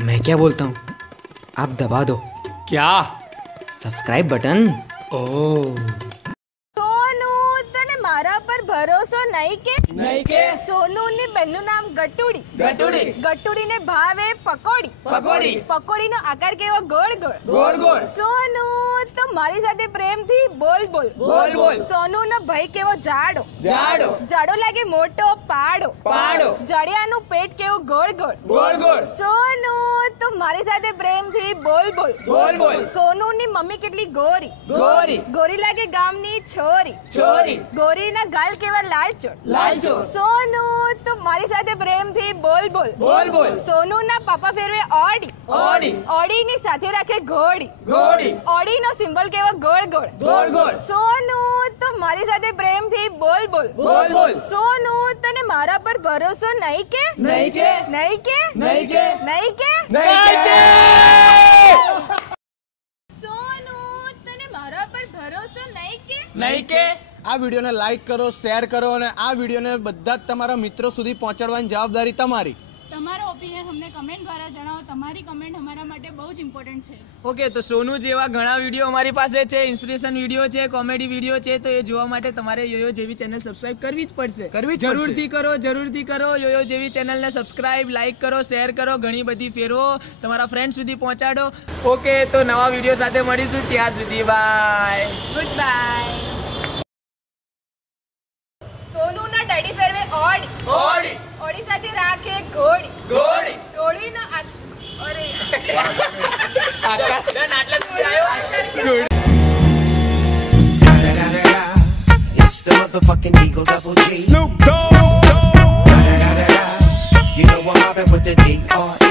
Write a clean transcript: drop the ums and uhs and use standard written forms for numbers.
मैं क्या बोलता हूँ, आप दबा दो। क्या? Subscribe button. ओह સોનું તને મારા પર ભરોસો નહીં કે નહીં કે સોનુની બેનનું નામ ગટુડી ગટુડી ગટુડીને ભાવે પકોડી પકોડી પકોડીનો આકાર કેવો ગોળ ગોળ ગોળ ગોળ સોનુ તો મારી સાથે પ્રેમથી બોલ બોલ બોલ બોલ સોનુનો ભાઈ કેવો જાડો જાડો જાડો લાગે મોટો પાડો પાડો જડિયાનું પેટ કેવું ગોળ ગોળ ગોળ ગોળ સોનુ તો મારી સાથે પ્રેમથી બોલ બોલ બોલ બોલ સોનુની મમ્મી કેટલી ગોરી ગોરી ગોરી લાગે ગામની છોરી છોરી ગોરીના ગાલ કેવા લાલચોળ લાલચોળ સોનુ તો મારી સાથે પ્રેમથી બોલ બોલ બોલ બોલ સોનુના પાપા ફેરવે ઓડી ઓડી ઓડીની સાથે રાખે ઘોડી ઘોડી ઓડીનો સિમ્બોલ કેવો ગોળ ગોળ ગોળ ગોળ સોનુ તો મારી સાથે પ્રેમથી બોલ બોલ બોલ બોલ સોનુ તને મારા પર ભરોસો નહીં કે નહીં કે નહીં કે નહીં કે નહીં કે નહીં કે સોનુ તને મારા પર ભરોસો નહીં કે નહીં કે આ વિડીયોને લાઈક કરો, શેર કરો અને આ વિડીયોને બધા જ તમારા મિત્રો સુધી પહોંચાડવાની જવાબદારી તમારી. તમારો ઓપિનિયન અમને કમેન્ટ દ્વારા જણાવો. તમારી કમેન્ટ અમારા માટે બહુ જ ઇમ્પોર્ટન્ટ છે. ઓકે, તો સોનુ જેવા ઘણા વિડીયો અમારી પાસે છે, ઇન્સ્પિરેશન વિડીયો છે, કોમેડી વિડીયો છે, તો એ જોવા માટે તમારે યોયો જેવી ચેનલ સબસ્ક્રાઇબ કરવી જ પડશે. જરૂરથી કરો. યોયો જેવી ચેનલને સબસ્ક્રાઇબ, લાઈક કરો, શેર કરો, ઘણી બધી ફેરવો, તમારા ફ્રેન્ડ સુધી પહોંચાડો. ઓકે, તો નવા વિડીયો સાથે મળીશું. ત્યાં સુધી બાય, ગુડ બાય. સોનુના ડેડી ફેરવે ઓડી ઓડી ઓડી સાથે રાખે ઘોડી ગોળી ઘોડીનો અરે આટલા સુધી આવ્યો. It's the motherfucking Eagle Double G. Snoop Dogg. You know I'm mobbing with the D.R.E.